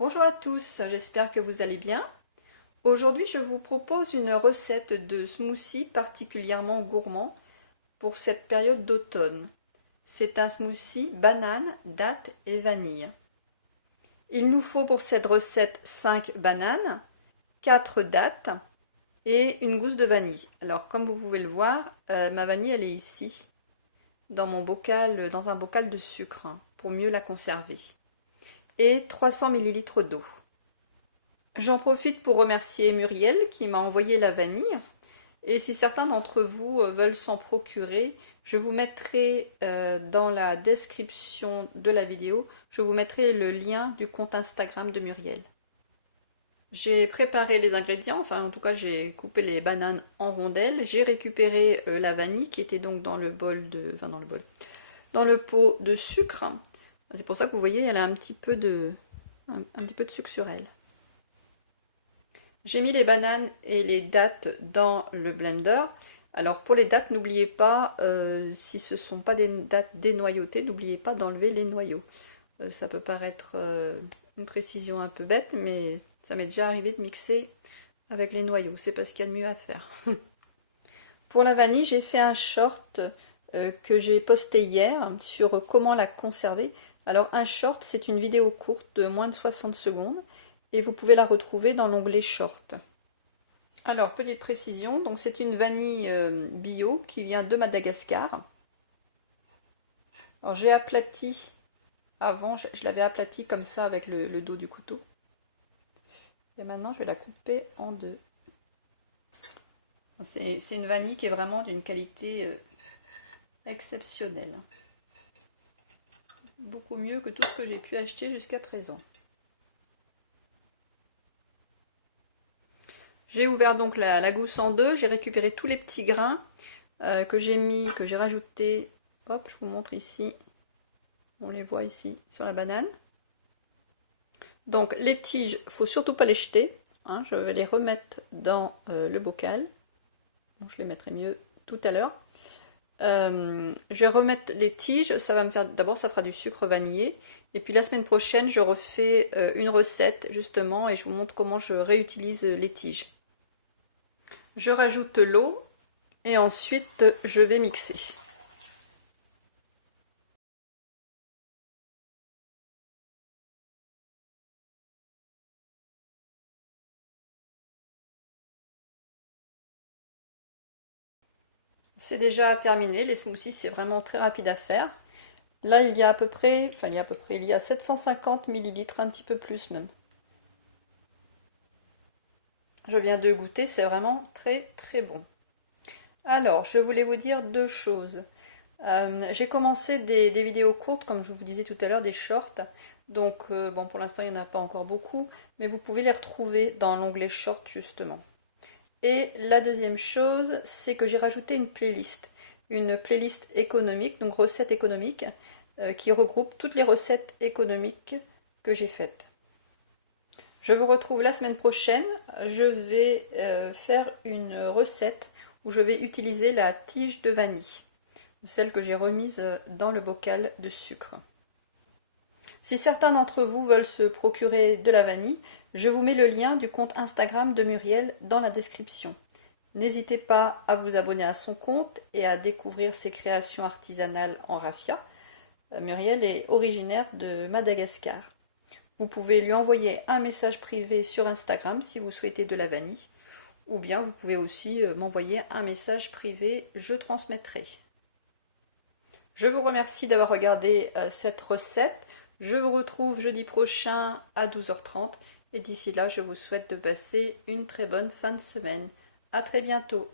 Bonjour à tous, j'espère que vous allez bien. Aujourd'hui, je vous propose une recette de smoothie particulièrement gourmand pour cette période d'automne. C'est un smoothie banane, dattes et vanille. Il nous faut pour cette recette 5 bananes, 4 dattes et une gousse de vanille. Alors, comme vous pouvez le voir, ma vanille elle est ici, dans mon bocal, dans un bocal de sucre, pour mieux la conserver. Et 300 ml d'eau. J'en profite pour remercier Muriel qui m'a envoyé la vanille. Et si certains d'entre vous veulent s'en procurer, je vous mettrai dans la description de la vidéo, je vous mettrai le lien du compte Instagram de Muriel. J'ai préparé les ingrédients, enfin en tout cas j'ai coupé les bananes en rondelles, j'ai récupéré la vanille qui était donc dans le bol de, enfin dans le pot de sucre. C'est pour ça que vous voyez, elle a un petit peu de sucre sur elle. J'ai mis les bananes et les dattes dans le blender. Alors pour les dattes, n'oubliez pas, si ce ne sont pas des dattes dénoyautées, n'oubliez pas d'enlever les noyaux. Ça peut paraître une précision un peu bête, mais ça m'est déjà arrivé de mixer avec les noyaux. C'est pas ce qu'il y a de mieux à faire. Pour la vanille, j'ai fait un short que j'ai posté hier sur comment la conserver. Alors un short, c'est une vidéo courte de moins de 60 secondes et vous pouvez la retrouver dans l'onglet short. Alors, petite précision, donc c'est une vanille bio qui vient de Madagascar. Alors j'ai aplati, avant je l'avais aplati comme ça avec le dos du couteau. Et maintenant je vais la couper en deux. C'est une vanille qui est vraiment d'une qualité exceptionnelle. Beaucoup mieux que tout ce que j'ai pu acheter jusqu'à présent. J'ai ouvert donc la gousse en deux, j'ai récupéré tous les petits grains que j'ai rajoutés. Hop, je vous montre ici. On les voit ici sur la banane. Donc les tiges, il ne faut surtout pas les jeter. Hein, je vais les remettre dans le bocal. Bon, je les mettrai mieux tout à l'heure. Je vais remettre les tiges, ça va me faire, d'abord ça fera du sucre vanillé, et puis la semaine prochaine je refais une recette justement et je vous montre comment je réutilise les tiges. Je rajoute l'eau et ensuite je vais mixer. C'est déjà terminé, les smoothies c'est vraiment très rapide à faire. Là il y a à peu près, il y a 750 ml, un petit peu plus même. Je viens de goûter, c'est vraiment très très bon. Alors, je voulais vous dire deux choses. J'ai commencé des vidéos courtes, comme je vous disais tout à l'heure, des shorts. Donc, bon, pour l'instant, il n'y en a pas encore beaucoup, mais vous pouvez les retrouver dans l'onglet short, justement. Et la deuxième chose, c'est que j'ai rajouté une playlist économique, donc recettes économiques, qui regroupe toutes les recettes économiques que j'ai faites. Je vous retrouve la semaine prochaine. Je vais faire une recette où je vais utiliser la tige de vanille, celle que j'ai remise dans le bocal de sucre. Si certains d'entre vous veulent se procurer de la vanille, je vous mets le lien du compte Instagram de Muriel dans la description. N'hésitez pas à vous abonner à son compte et à découvrir ses créations artisanales en raffia. Muriel est originaire de Madagascar. Vous pouvez lui envoyer un message privé sur Instagram si vous souhaitez de la vanille. Ou bien vous pouvez aussi m'envoyer un message privé, je transmettrai. Je vous remercie d'avoir regardé cette recette. Je vous retrouve jeudi prochain à 12h30. Et d'ici là, je vous souhaite de passer une très bonne fin de semaine. A très bientôt.